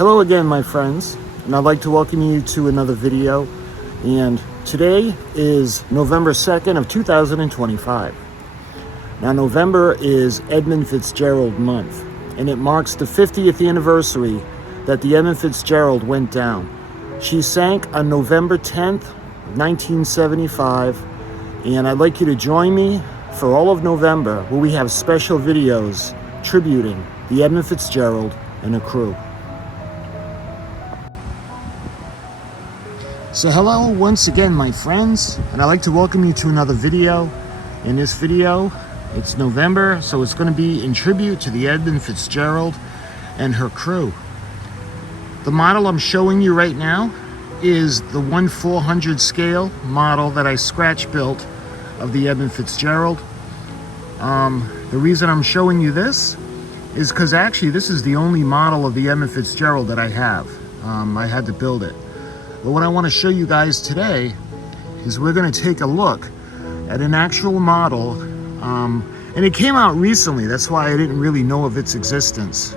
Hello again, my friends, and I'd like to welcome you to another video. And today is November 2nd of 2025. Now, November is Edmund Fitzgerald month, and it marks the 50th anniversary that the Edmund Fitzgerald went down. She sank on November 10th, 1975, and I'd like you to join me for all of November, where we have special videos tributing the Edmund Fitzgerald and her crew. So hello once again, my friends, and I'd like to welcome you to another video. In this video, it's November, so it's going to be in tribute to the Edmund Fitzgerald and her crew. The model I'm showing you right now is the 1/400 scale model that I scratch built of the Edmund Fitzgerald. The reason I'm showing you this is because actually this is the only model of the Edmund Fitzgerald that I have. I had to build it. But what I want to show you guys today is we're going to take a look at an actual model, and it came out recently. That's why I didn't really know of its existence.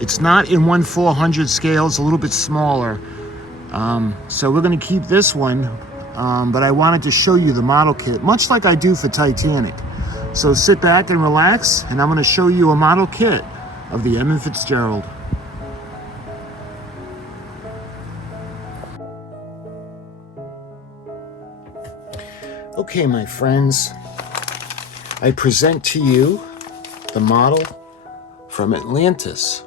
It's not in 1/400 scale, it's a little bit smaller. So we're going to keep this one, but I wanted to show you the model kit, much like I do for Titanic. So sit back and relax, and I'm going to show you a model kit of the Edmund Fitzgerald. Okay, my friends, I present to you the model from Atlantis.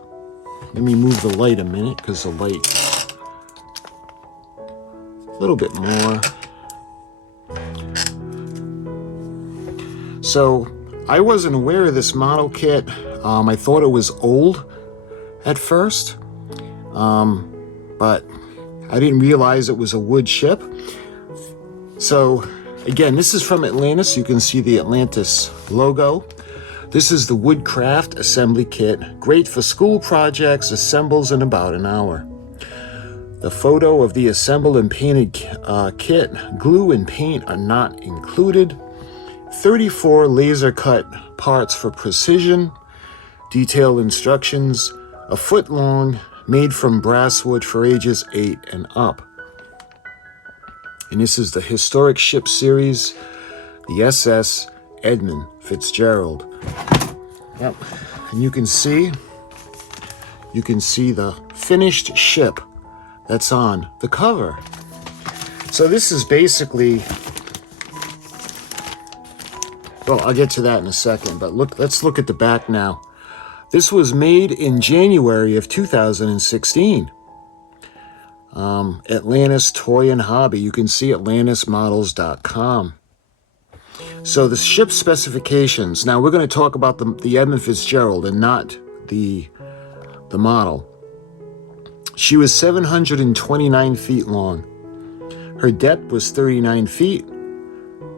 Let me move the light a minute, because the light is a little bit more. So, I wasn't aware of this model kit. I thought it was old at first, but I didn't realize it was a wood ship. So, again, this is from Atlantis. You can see the Atlantis logo. This is the Woodcraft Assembly Kit. Great for school projects, assembles in about an hour. The photo of the assembled and painted kit, glue and paint are not included. 34 laser cut parts for precision. Detailed instructions, a foot long, made from brass wood for ages 8 and up. And this is the historic ship series, the SS Edmund Fitzgerald. Yep. And you can see the finished ship that's on the cover. So this is basically, well, I'll get to that in a second, but let's look at the back now. This was made in January of 2016. Atlantis Toy and Hobby. You can see atlantismodels.com. So the ship specifications. Now we're going to talk about the Edmund Fitzgerald and not the model. She was 729 feet long. Her depth was 39 feet.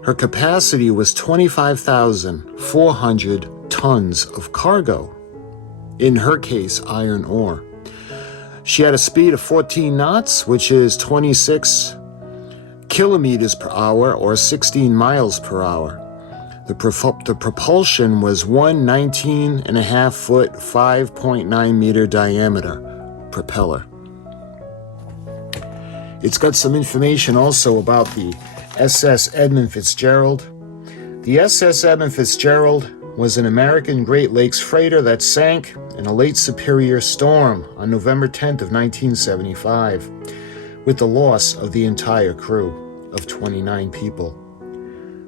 Her capacity was 25,400 tons of cargo. In her case, iron ore. She had a speed of 14 knots, which is 26 kilometers per hour or 16 miles per hour. The propulsion was one 19.5-foot, 5.9 meter diameter propeller. It's got some information also about the SS Edmund Fitzgerald. The SS Edmund Fitzgerald was an American Great Lakes freighter that sank in a late Superior storm on November 10th of 1975, with the loss of the entire crew of 29 people.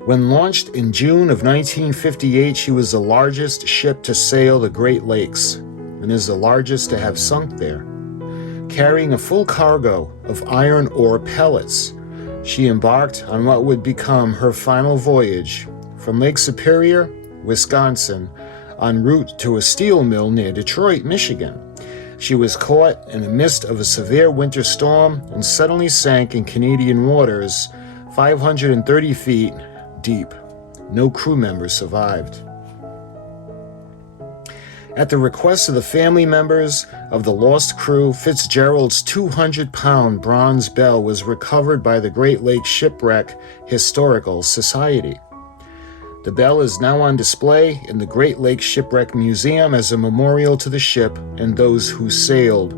When launched in June of 1958, she was the largest ship to sail the Great Lakes and is the largest to have sunk there. Carrying a full cargo of iron ore pellets, she embarked on what would become her final voyage from Lake Superior, Wisconsin, en route to a steel mill near Detroit, Michigan. She was caught in the midst of a severe winter storm and suddenly sank in Canadian waters 530 feet deep. No crew members survived. At the request of the family members of the lost crew, Fitzgerald's 200-pound bronze bell was recovered by the Great Lakes Shipwreck Historical Society. The bell is now on display in the Great Lakes Shipwreck Museum as a memorial to the ship and those who sailed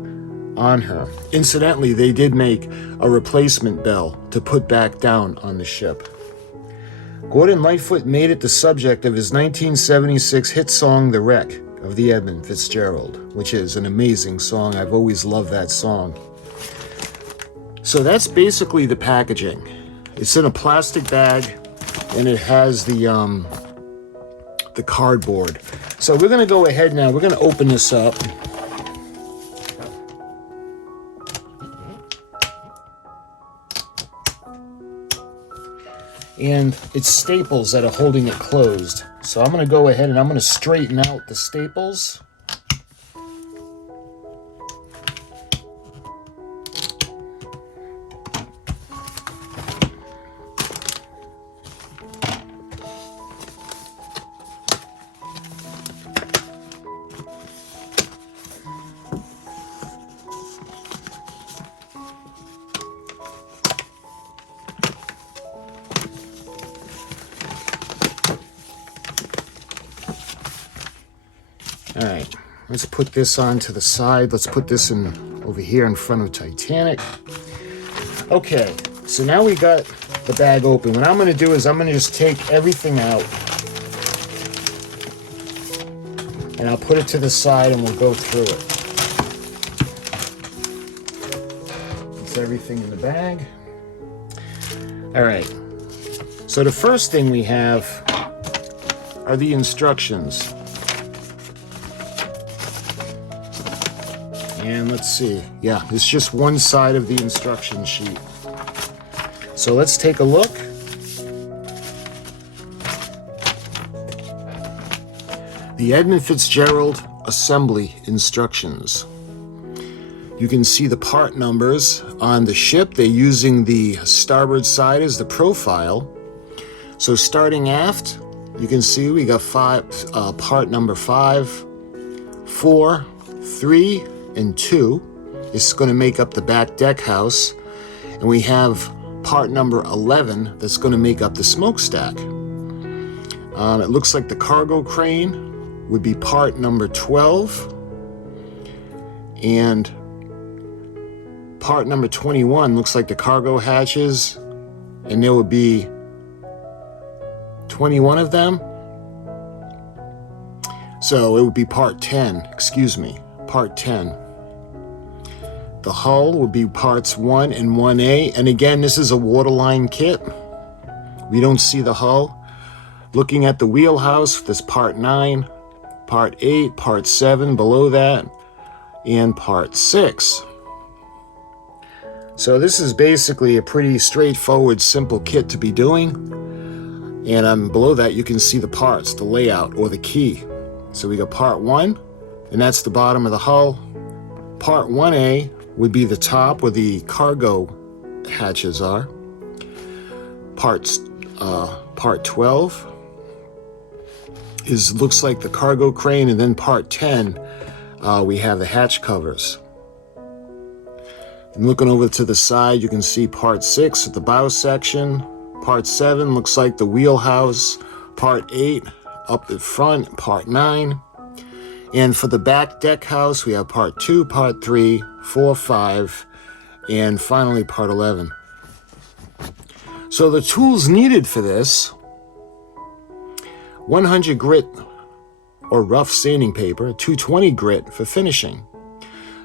on her. Incidentally, they did make a replacement bell to put back down on the ship. Gordon Lightfoot made it the subject of his 1976 hit song, The Wreck of the Edmund Fitzgerald, which is an amazing song. I've always loved that song. So that's basically the packaging. It's in a plastic bag, and it has the cardboard. So we're going to go ahead now. We're going to open this up. And it's staples that are holding it closed. So I'm going to go ahead and I'm going to straighten out the staples. All right, let's put this on to the side. Let's put this in over here in front of Titanic. Okay, so now we got the bag open. What I'm going to do is I'm going to just take everything out, and I'll put it to the side and we'll go through it. It's everything in the bag. All right, so the first thing we have are the instructions. And let's see, yeah, it's just one side of the instruction sheet. So let's take a look. The Edmund Fitzgerald assembly instructions. You can see the part numbers on the ship. They're using the starboard side as the profile. So starting aft, you can see we got part number 5, 4, 3, and 2 is going to make up the back deck house, and we have part number 11 that's going to make up the smokestack. It looks like the cargo crane would be part number 12, and part number 21 looks like the cargo hatches, and there would be 21 of them. So it would be part 10, excuse me, part 10. The hull would be parts 1 and 1A. And again, this is a waterline kit. We don't see the hull. Looking at the wheelhouse, there's part 9, part 8, part 7 below that, and part 6. So this is basically a pretty straightforward, simple kit to be doing. And below that, you can see the parts, the layout, or the key. So we got part 1, and that's the bottom of the hull. Part 1A would be the top where the cargo hatches are. Part 12 looks like the cargo crane, and then part 10 we have the hatch covers. And looking over to the side, you can see part 6 at the bow section. Part 7 looks like the wheelhouse. Part 8 up the front. Part 9. And for the back deck house, we have part 2, part 3, 4, 5, and finally part 11. So the tools needed for this: 100 grit or rough sanding paper, 220 grit for finishing.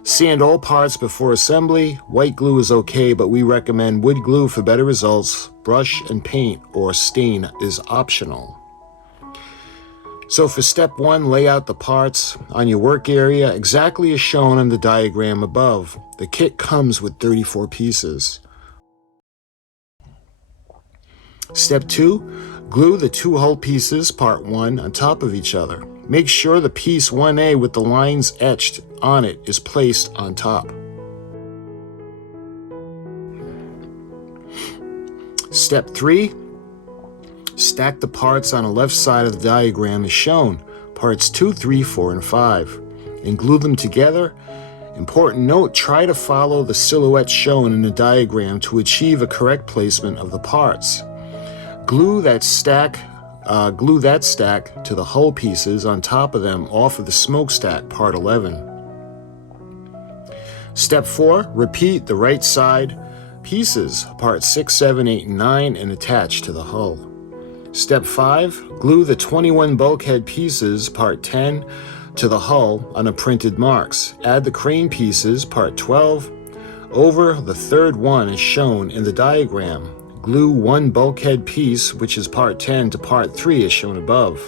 Sand all parts before assembly. White glue is okay, but we recommend wood glue for better results. Brush and paint or stain is optional. So for step 1, lay out the parts on your work area exactly as shown on the diagram above. The kit comes with 34 pieces. Step 2, glue the 2 hull pieces, part 1, on top of each other. Make sure the piece 1A with the lines etched on it is placed on top. Step 3, stack the parts on the left side of the diagram as shown, parts 2, 3, 4, and 5, and glue them together. Important note, try to follow the silhouette shown in the diagram to achieve a correct placement of the parts. Glue that stack to the hull pieces on top of them off of the smokestack, part 11. Step 4, repeat the right side pieces, parts 6, 7, 8, and 9, and attach to the hull. Step 5, glue the 21 bulkhead pieces, part 10, to the hull on a printed marks. Add the crane pieces, part 12, over the third one as shown in the diagram. Glue one bulkhead piece, which is part 10, to part 3 as shown above.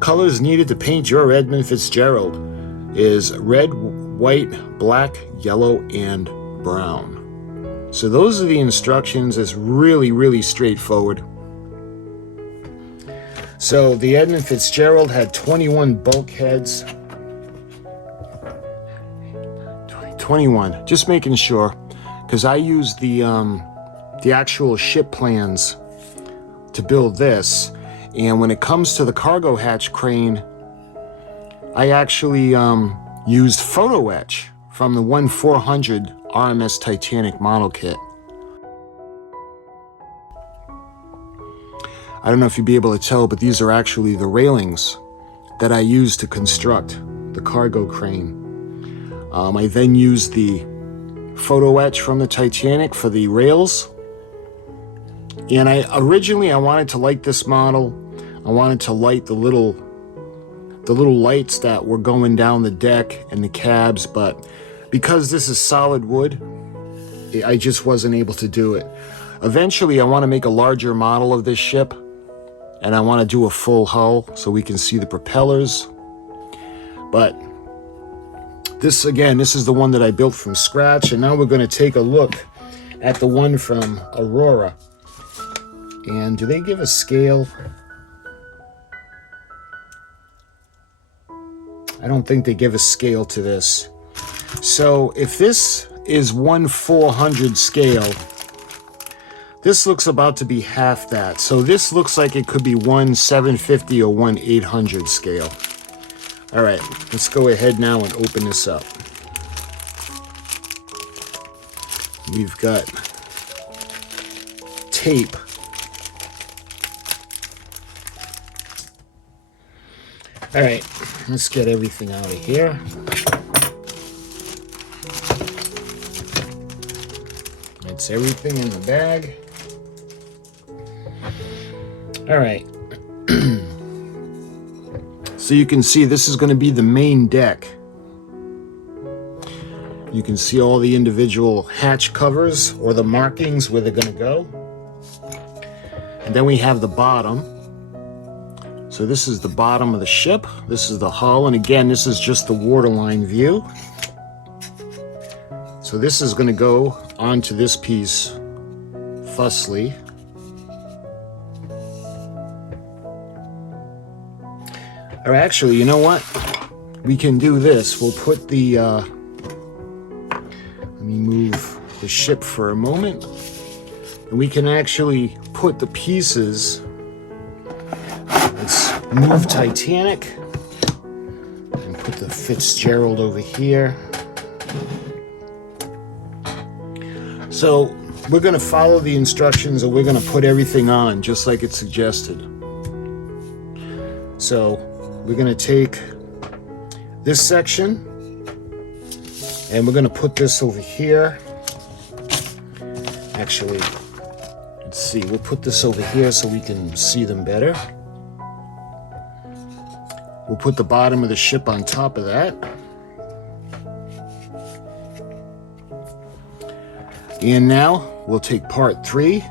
Colors needed to paint your Edmund Fitzgerald is red, white, black, yellow, and brown. So those are the instructions. It's really, really straightforward. So the Edmund Fitzgerald had 21 bulkheads. 21, just making sure, because I used the actual ship plans to build this, and when it comes to the cargo hatch crane, I actually used photo etch from the 1400 RMS Titanic model kit. I don't know if you'll be able to tell, but these are actually the railings that I used to construct the cargo crane. I then used the photo etch from the Titanic for the rails. And originally I wanted to light this model. I wanted to light the little lights that were going down the deck and the cabs, but because this is solid wood, I just wasn't able to do it. Eventually I want to make a larger model of this ship, and I want to do a full hull so we can see the propellers. But this is the one that I built from scratch, and now we're going to take a look at the one from Aurora. And do they give a scale? I don't think they give a scale to this. So if this is 1/400 scale, this looks about to be half that. So this looks like it could be 1/750 or 1/800 scale. All right, let's go ahead now and open this up. We've got tape. All right, let's get everything out of here. That's everything in the bag. All right. So you can see this is going to be the main deck. You can see all the individual hatch covers or the markings where they're going to go. And then we have the bottom. So this is the bottom of the ship. This is the hull. And again, this is just the waterline view. So this is going to go onto this piece, fussily. Or actually, you know what? We can do this. We'll put the, let me move the ship for a moment. And we can actually put the pieces. Let's move Titanic and put the Fitzgerald over here. So we're going to follow the instructions, and we're going to put everything on just like it suggested. So we're going to take this section and we're going to put this over here. Actually, let's see, we'll put this over here so we can see them better. We'll put the bottom of the ship on top of that. And now we'll take part 3.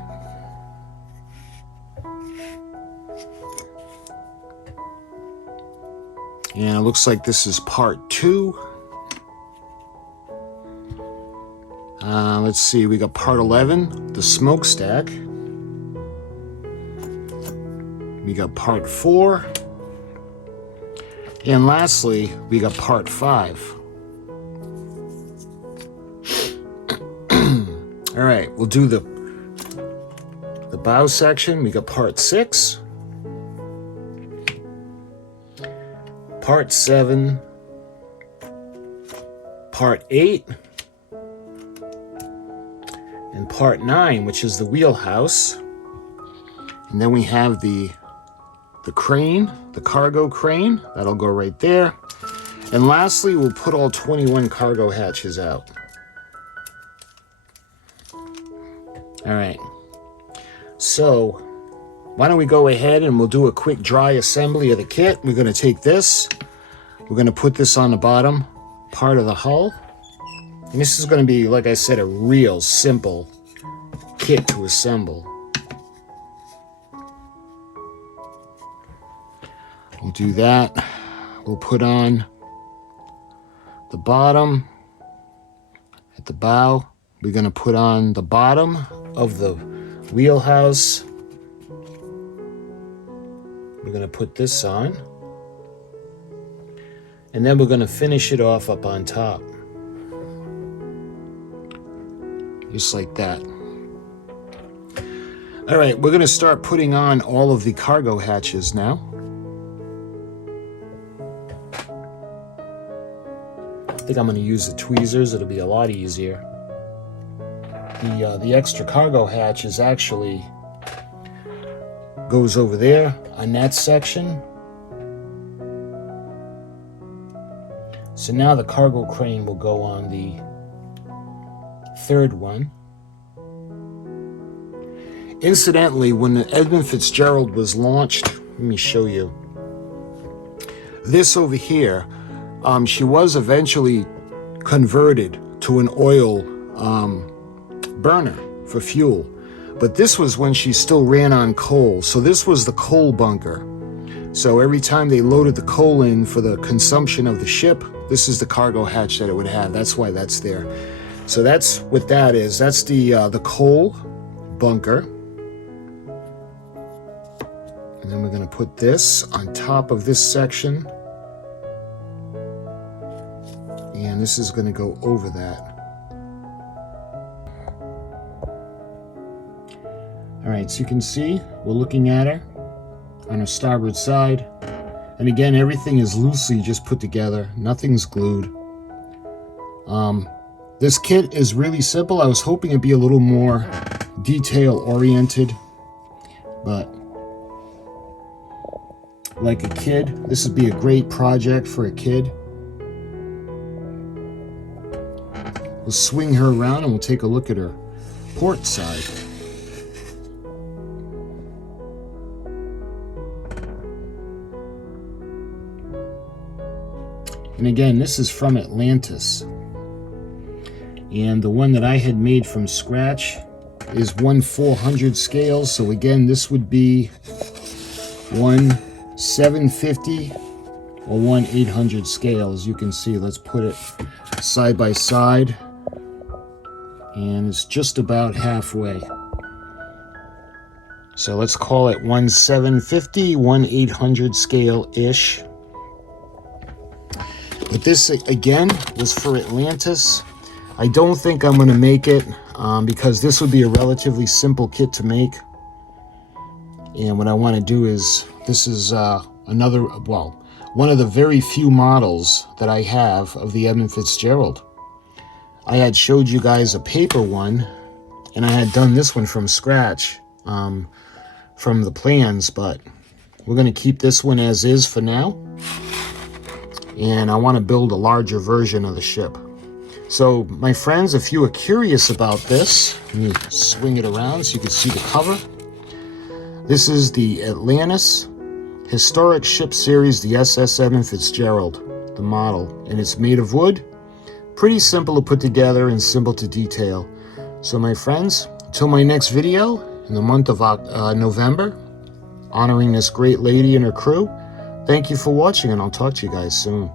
And it looks like this is part 2. Let's see, we got part 11, the smokestack. We got part 4. And lastly, we got part 5. All right, we'll do the bow section. We got part 6. Part 7, Part 8, and Part 9, which is the wheelhouse. And then we have the crane, the cargo crane. That'll go right there. And lastly, we'll put all 21 cargo hatches out. All right. So why don't we go ahead and we'll do a quick dry assembly of the kit. We're going to take this. We're going to put this on the bottom part of the hull. And this is going to be, like I said, a real simple kit to assemble. We'll do that. We'll put on the bottom at the bow. We're going to put on the bottom of the wheelhouse. We're going to put this on. And then we're going to finish it off up on top. Just like that. All right, we're going to start putting on all of the cargo hatches now. I think I'm going to use the tweezers. It'll be a lot easier. The extra cargo hatch is actually goes over there on that section. So now the cargo crane will go on the third one. Incidentally, when the Edmund Fitzgerald was launched, let me show you. This over here, she was eventually converted to an oil burner for fuel. But this was when she still ran on coal. So this was the coal bunker. So every time they loaded the coal in for the consumption of the ship, this is the cargo hatch that it would have. That's why that's there. So that's what that is. That's the coal bunker. And then we're going to put this on top of this section. And this is going to go over that. All right, so you can see we're looking at her on her starboard side. And again, everything is loosely just put together. Nothing's glued. This kit is really simple. I was hoping it'd be a little more detail-oriented. But like a kid, this would be a great project for a kid. We'll swing her around and we'll take a look at her port side. And again, this is from Atlantis. And the one that I had made from scratch is 1/400 scale. So again, this would be 1/750 or 1/800 scale. As you can see, let's put it side by side. And it's just about halfway. So let's call it 1/750, 1/800 scale-ish. But this, again, was for Atlantis. I don't think I'm going to make it because this would be a relatively simple kit to make. And what I want to do is, this is one of the very few models that I have of the Edmund Fitzgerald. I had showed you guys a paper one, and I had done this one from scratch from the plans, but we're going to keep this one as is for now. And I want to build a larger version of the ship. So, my friends, if you are curious about this, let me swing it around so you can see the cover. This is the Atlantis Historic Ship Series, the SS Edmund Fitzgerald, the model. And it's made of wood. Pretty simple to put together and simple to detail. So, my friends, until my next video in the month of November, honoring this great lady and her crew, thank you for watching, and I'll talk to you guys soon.